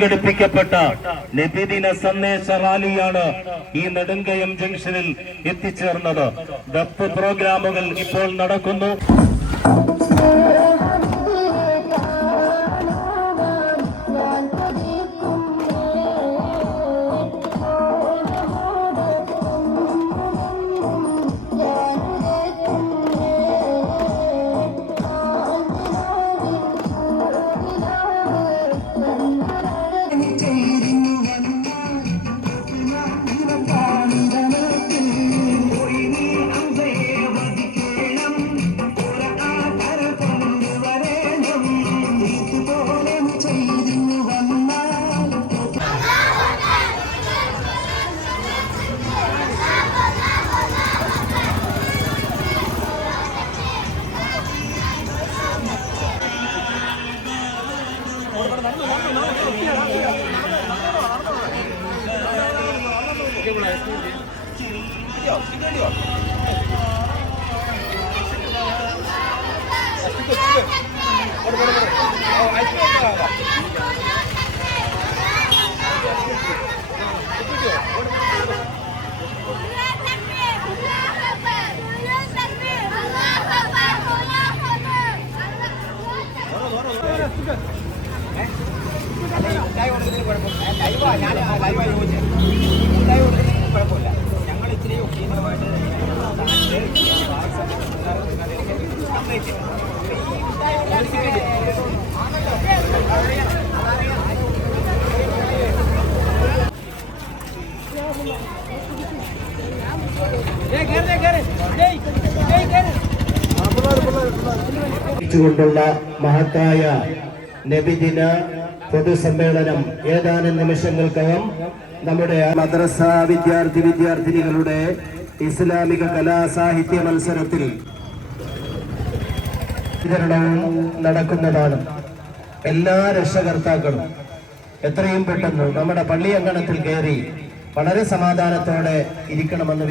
സംഘടിപ്പിക്കപ്പെട്ട നബിദിന സന്ദേശ റാലിയാണ് ഈ നെടുങ്കയം ജംഗ്ഷനിൽ എത്തിച്ചേർന്നത്. ദഫ് പ്രോഗ്രാമുകൾ ഇപ്പോൾ നടക്കുന്നു. ഞങ്ങൾ ഇച്ചിരി ുള്ള മഹത്തായ നബിദിന പൊതുസമ്മേളനം ഏതാനും നിമിഷങ്ങൾക്കകം നമ്മുടെ മദ്രസ വിദ്യാർത്ഥിനികളുടെ ഇസ്ലാമിക കലാസാഹിത്യ മത്സരത്തിൽ വിതരണവും നടക്കുന്നതാണ്. എല്ലാ രക്ഷകർത്താക്കളും എത്രയും പെട്ടെന്ന് നമ്മുടെ പള്ളി അങ്കണത്തിൽ കയറി വളരെ സമാധാനത്തോടെ ഇരിക്കണമെന്ന്